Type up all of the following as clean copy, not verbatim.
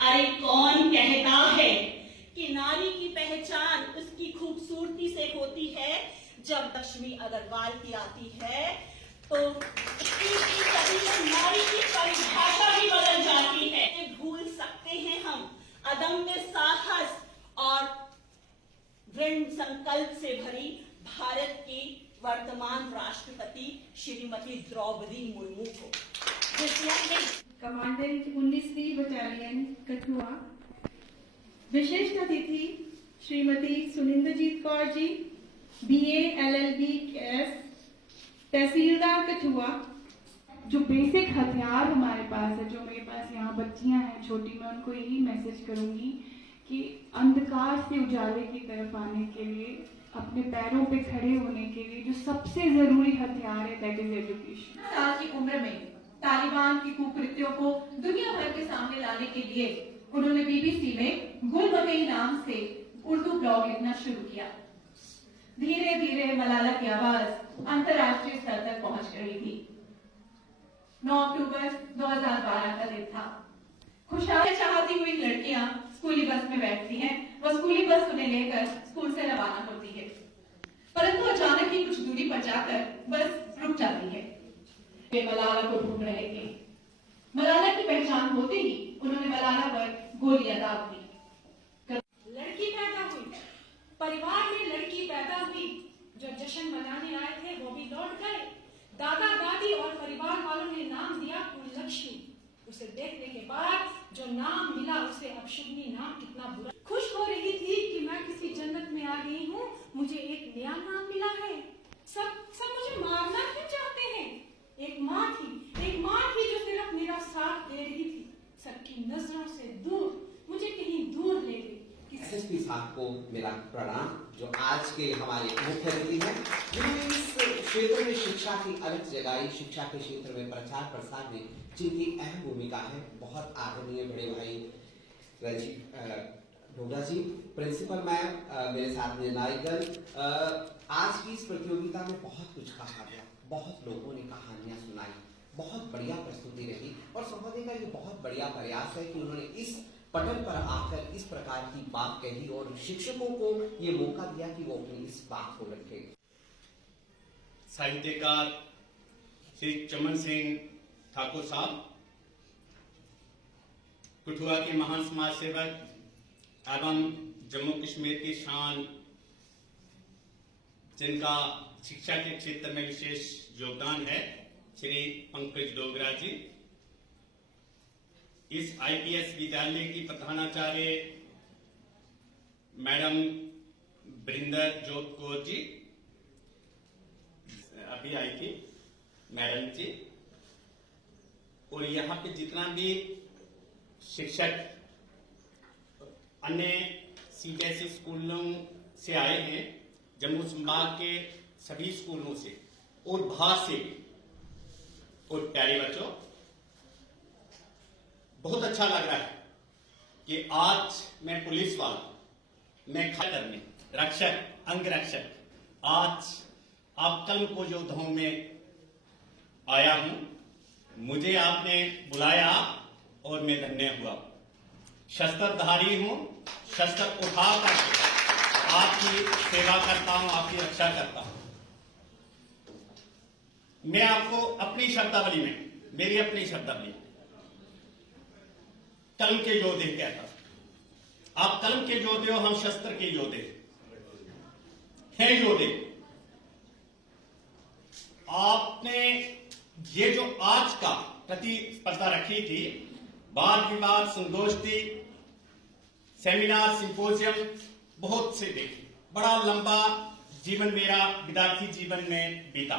अरे कौन कहता है कि नारी की पहचान उसकी खूबसूरती से होती है। जब लक्ष्मी अग्रवाल की आती है तो नारी की परिभाषा ही बदल जाती है। भूल सकते हैं हम अदम्य साहस और दृढ़ संकल्प से भरी भारत की वर्तमान राष्ट्रपति श्रीमती द्रौपदी मुर्मू को, जिसने कमांडेंट 19वीं बटालियन कठुआ, विशिष्ट अतिथि Shrimati सुनिंदरजीत Kaur ji, BA LLB S, तहसीलदार कठुआ। जो बेसिक हथियार हमारे पास है, जो मेरे पास यहाँ बच्चियां हैं छोटी, मैं उनको यही मैसेज करूंगी कि अंधकार से उजाले की तरफ आने के लिए, अपने पैरों पे खड़े होने के लिए जो सबसे जरूरी हथियार है दैट इज एजुकेशन। साल की उम्र में तालिबान की कुकृत्यों को दुनिया भर के सामने लाने के लिए उन्होंने BBC में गुल बकई नाम से उर्दू ब्लॉग लिखना शुरू किया। धीरे धीरे मलाला की आवाज अंतर्राष्ट्रीय स्तर तक पहुंच रही थी। 9 अक्टूबर 2012 का दिन था। खुशहाल चाहती हुई लड़कियां स्कूली बस में बैठती हैं, वह स्कूली बस उन्हें लेकर स्कूल से रवाना होती है, परंतु अचानक ही कुछ दूरी पर जाकर बस रुक जाती है। वे मलाला को ढूंढ रहे थे। मलाला की पहचान होते ही उन्होंने मलाला पर गोलियां दाग दी। लड़की पैदा हुई, परिवार में लड़की पैदा हुई। जो जश्न मनाने आए थे वो भी लौट गए। दादा दादी और परिवार वालों ने नाम दिया कुललक्ष्मी। उसे देखने के बाद जो नाम मिला उसे अपशुभनी नाम कितना बुरा। खुश हो रही थी कि मैं किसी जन्नत में आ गई हूँ, मुझे एक नया नाम मिला है। सब मुझे मारना क्यों चाहते हैं? एक माँ थी जो सिर्फ मेरा साथ दे रही थी। सबकी नजरों से दूर, मुझे कहीं दूर ले गई। SSP साहब को मेरा प्रणाम, जो आज के हमारे मुख्य अतिथि हैं, जिन्होंने इस क्षेत्र में शिक्षा की अलग जगाई, शिक्षा के क्षेत्र में प्रचार प्रसार में जिनकी अहम भूमिका है। बहुत आदरणीय बड़े भाई राजीव ढोगरा जी, प्रिंसिपल मैम, मेरे साथ में नायकगण। आज की इस प्रतियोगिता में बहुत कुछ कहा गया, बहुत लोगों ने कहानियां सुनाई, बहुत बढ़िया प्रस्तुति रही और समझने का ये बहुत बढ़िया प्रयास है कि उन्होंने इस पटल पर आकर इस प्रकार की बात कही और शिक्षकों को ये मौका दिया कि वो अपनी इस बात को रखें। साहित्यकार श्री चमन सिंह ठाकुर साहब, कठुआ के महान समाज सेवक एवं जम्मू कश्मीर की शान, जिनका शिक्षा के क्षेत्र में विशेष योगदान है, श्री पंकज डोगरा जी। इस IPS विद्यालय की प्रधानाचार्य मैडम बरिंदर जोत कौर जी अभी आई थी, मैडम जी, और यहाँ पे जितना भी शिक्षक अन्य CBSE स्कूलों से आए हैं, जम्मू संभाग के सभी स्कूलों से और बाहर से भी, और प्यारे बच्चों, बहुत अच्छा लग रहा है कि आज मैं पुलिस वाला, मैं खतरनी रक्षक, अंगरक्षक, आज आतंक को योद्धाओं में आया हूं। मुझे आपने बुलाया और मैं धन्य हुआ। शस्त्रधारी हूं, शस्त्र उठाकर आपकी सेवा करता हूं, आपकी रक्षा करता हूं। मैं आपको अपनी शब्दावली में, मेरी अपनी शब्दावली, कलम के योद्धे कहता हूं। आप कलम के योद्धे हो, हम शस्त्र के योद्धे हैं। योद्धे, आपने ये जो आज का प्रतिस्पर्धा रखी थी, वाद विवाद, संगोष्ठी, सेमिनार, सिंपोजियम, बहुत से देखे। बड़ा लंबा जीवन मेरा विद्यार्थी जीवन में बीता।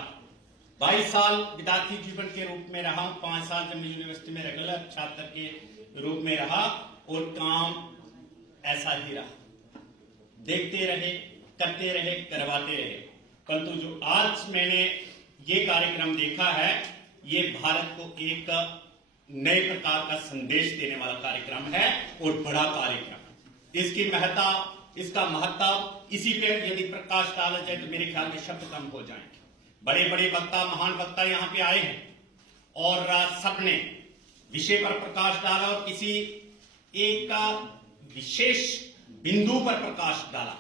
22 साल विद्यार्थी जीवन के रूप में रहा, 5 साल जब मैं यूनिवर्सिटी में रेगुलर छात्र के रूप में रहा और काम ऐसा ही रहा। देखते रहे, करते रहे, करवाते रहे। परंतु जो आज मैंने ये कार्यक्रम देखा है, ये भारत को एक नए प्रकार का संदेश देने वाला कार्यक्रम है और बड़ा कार्यक्रम। इसकी महत्ता, इसका महत्व, इसी पे यदि प्रकाश डाला जाए तो मेरे ख्याल में शब्द कम हो जाएंगे। बड़े बड़े वक्ता, महान वक्ता यहाँ पे आए हैं और सबने विषय पर प्रकाश डाला और किसी एक विशेष बिंदु पर प्रकाश डाला,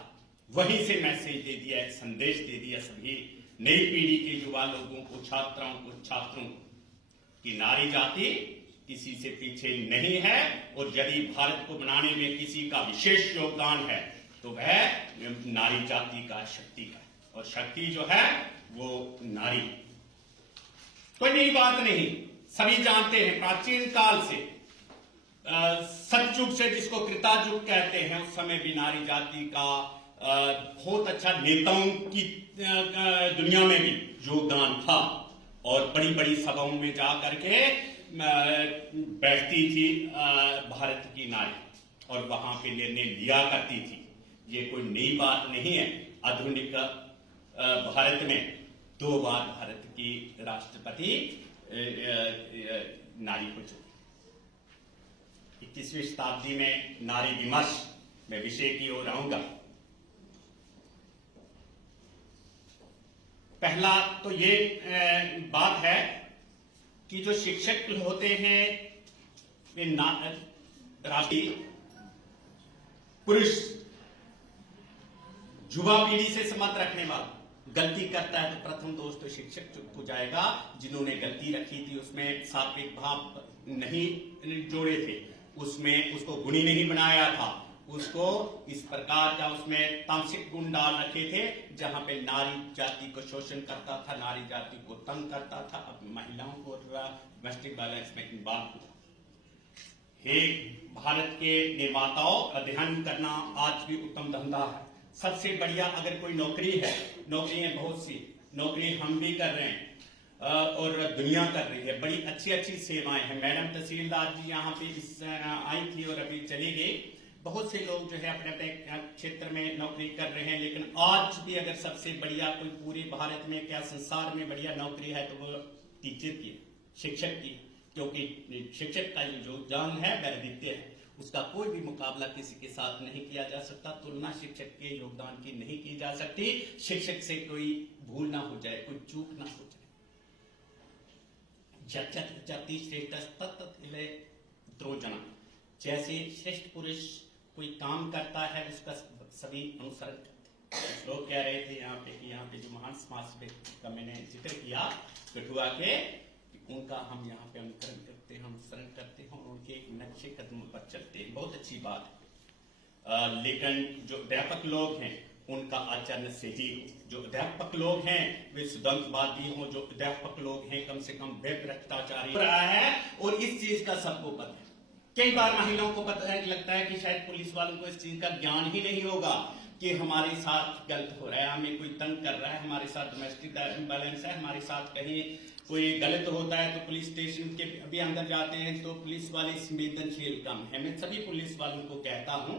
वहीं से मैसेज दे दिया, एक संदेश दे दिया सभी नई पीढ़ी के युवा लोगों को, छात्रों को, छात्रों को कि नारी जाति किसी से पीछे नहीं है, और यदि भारत को बनाने में किसी का विशेष योगदान है तो वह नारी जाति का, शक्ति का, और शक्ति जो है वो नारी। कोई नई बात नहीं, सभी जानते हैं प्राचीन काल से, सतयुग से जिसको कृतायुग कहते हैं, उस समय भी नारी जाति का बहुत अच्छा नेताओं की दुनिया में भी योगदान था, और बड़ी बड़ी सभाओं में जा करके बैठती थी भारत की नारी, और वहां पे निर्णय लिया करती थी। ये कोई नई बात नहीं है। आधुनिक भारत में 2 बार भारत की राष्ट्रपति नारी को चुनी। 21वीं शताब्दी में नारी विमर्श में विषय की ओर आऊंगा। पहला तो ये बात है कि जो शिक्षक होते हैं वे राष्ट्रीय पुरुष युवा पीढ़ी से संबंध रखने वाला गलती करता है तो प्रथम दोष तो शिक्षक हो जाएगा। जिन्होंने गलती रखी थी उसमें सात्विक भाव नहीं जोड़े थे, उसमें उसको गुणी नहीं बनाया था, उसको इस प्रकार का उसमें तामसिक गुण डाल रखे थे, जहां पे नारी जाति को शोषण करता था, नारी जाति को तंग करता था। अब महिलाओं को डोमेस्टिक वायलेंस में इन्वॉल्व हुआ। हे भारत के निर्माताओं, अध्ययन करना आज भी उत्तम धंधा है। सबसे बढ़िया अगर कोई नौकरी है, नौकरियां बहुत सी, नौकरी हम भी कर रहे हैं और दुनिया कर रही है, बड़ी अच्छी अच्छी सेवाएं हैं। मैडम तहसीलदार जी यहाँ पे आई थी और अभी चली गई। बहुत से लोग जो है अपने अपने क्षेत्र में नौकरी कर रहे हैं, लेकिन आज भी अगर सबसे बढ़िया कोई पूरे भारत में क्या संसार में बढ़िया नौकरी है तो वो टीचर की, शिक्षक की, क्योंकि शिक्षक का जो योगदान है वह अद्वितीय है, उसका कोई भी मुकाबला किसी के साथ नहीं किया जा सकता। तुलना शिक्षक के योगदान की नहीं की जा सकती। शिक्षक से कोई भूल ना हो जाए, कोई चूक ना हो जाए। जाति श्रेष्ठ जना, जैसे श्रेष्ठ पुरुष कोई काम करता है उसका सभी अनुसरण करते हैं। लोग कह रहे थे यहाँ पे जो महान समाज का मैंने जिक्र किया कठुआ के, उनका हम यहाँ पे अनुकरण करते हैं, अनुसरण करते हैं और उनके नक्शे कदम पर चलते हैं। बहुत अच्छी बात है। लेकिन जो अध्यापक लोग हैं उनका आचरण सही हो। जो अध्यापक लोग हैं वे सिद्धांतवादी हों, जो अध्यापक लोग हैं कम से कम वे भ्रष्टाचारी हो रहा है, और इस चीज का सबको पता है। कई बार महिलाओं को पता है, लगता है कि शायद पुलिस वालों को इस चीज का ज्ञान ही नहीं होगा कि हमारे साथ गलत हो रहा है, हमें कोई तंग कर रहा है, हमारे साथ डोमेस्टिक वायलेंस है, हमारे साथ कहीं कोई गलत होता है तो पुलिस स्टेशन के अभी अंदर जाते हैं तो पुलिस वाले संवेदनशील कम है। मैं सभी पुलिस वालों को कहता हूं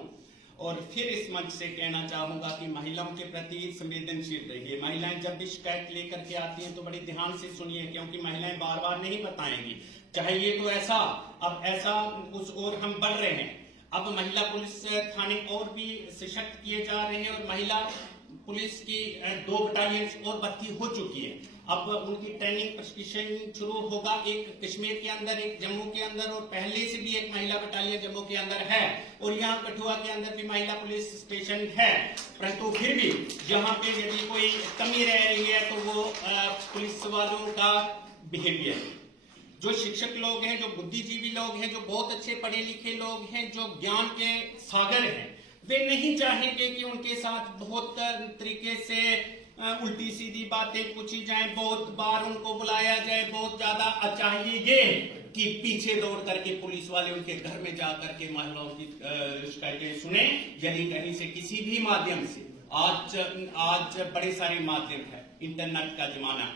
और फिर इस मंच से कहना चाहूंगा कि महिलाओं के प्रति संवेदनशील रहिए। महिलाएं जब भी शिकायत लेकर के आती हैं तो बड़ी ध्यान से सुनिए, क्योंकि महिलाएं बार बार नहीं बताएंगी। चाहिए तो ऐसा, अब ऐसा उस ओर हम बढ़ रहे हैं। अब महिला पुलिस थाने और भी सशक्त किए जा रहे हैं और महिला पुलिस की 2 बटालियन और भर्ती हो चुकी है। अब उनकी ट्रेनिंग प्रशिक्षण शुरू होगा, एक कश्मीर के अंदर, एक जम्मू के अंदर, और पहले से भी एक महिला बटालियन जम्मू के अंदर है, और यहाँ कठुआ के अंदर भी महिला पुलिस स्टेशन है। परंतु फिर भी यहाँ पे यदि कोई कमी रह रही है तो वो पुलिस वालों का बिहेवियर। जो शिक्षक लोग हैं, जो बुद्धिजीवी लोग हैं, जो बहुत अच्छे पढ़े लिखे लोग हैं, जो ज्ञान के सागर हैं, वे नहीं चाहेंगे कि उनके साथ बहुत तरीके से उल्टी सीधी बातें पूछी जाएं, बहुत बार उनको बुलाया जाए, बहुत ज्यादा। चाहिए ये कि पीछे दौड़ करके पुलिस वाले उनके घर में जा करके महिलाओं की शिकायतें सुने। यदि कहीं से किसी भी माध्यम से, आज बड़े सारे माध्यम है, इंटरनेट का जमाना,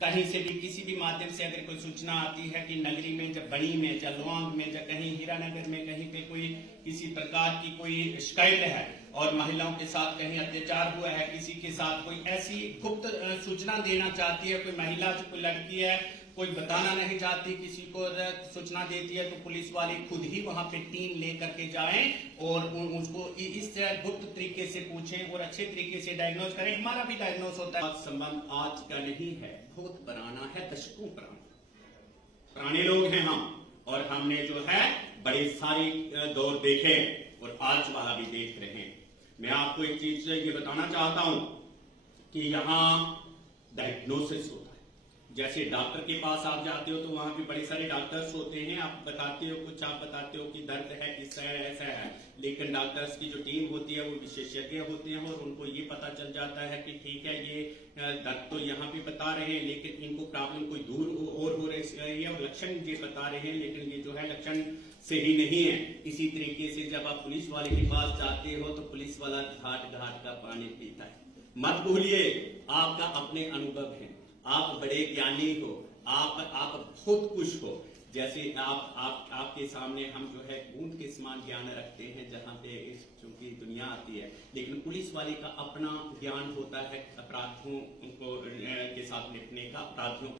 कहीं से भी किसी भी माध्यम से अगर कोई सूचना आती है कि नगरी में, जब बड़ी में, जब लुआंग में, जब कहीं हीरानगर में कहीं पे कोई किसी प्रकार की कोई शिकायत है और महिलाओं के साथ कहीं अत्याचार हुआ है, किसी के साथ कोई ऐसी गुप्त सूचना देना चाहती है, कोई महिला, कोई लड़की है, कोई बताना नहीं चाहती, किसी को सूचना देती है, तो पुलिस वाले खुद ही वहां पे टीम लेकर के जाएं और उसको इस गुप्त तरीके से पूछें और अच्छे तरीके से डायग्नोज करें। हमारा भी डायग्नोज होता है। संबंध आज का नहीं है, बहुत पुराना है, दशकों पुराना। पुराने लोग हैं हम, और हमने जो है बड़े सारे दौर देखे और आज वाला भी देख रहे हैं। मैं आपको एक चीज ये बताना चाहता हूं कि यहाँ डायग्नोसिस होता है। जैसे डॉक्टर के पास आप जाते हो तो वहां भी बड़े सारे डॉक्टर्स होते हैं, आप बताते हो कुछ, आप बताते हो कि दर्द है, इससा है, ऐसा है, लेकिन डॉक्टर्स की जो टीम होती है वो विशेषज्ञ होते हैं और उनको ये पता चल जाता है कि ठीक है ये दर्द तो यहाँ पे बता रहे हैं लेकिन इनको प्रॉब्लम कोई दूर और हो रही है और लक्षण ये बता रहे हैं लेकिन ये जो है लक्षण सही नहीं है। इसी तरीके से जब आप पुलिस वाले के पास जाते हो तो पुलिस वाला घाट घाट का पानी पीता है। मत भूलिए आपका अपने अनुभव है, आप बड़े ज्ञानी हो, आप बहुत कुछ हो। जैसे आपके सामने हम जो है ऊंट के समान ज्ञान रखते हैं जहां पे इस चूंकि दुनिया आती है, लेकिन पुलिस वाले का अपना ज्ञान होता है अपराधियों को के साथ निपटने का, अपराधियों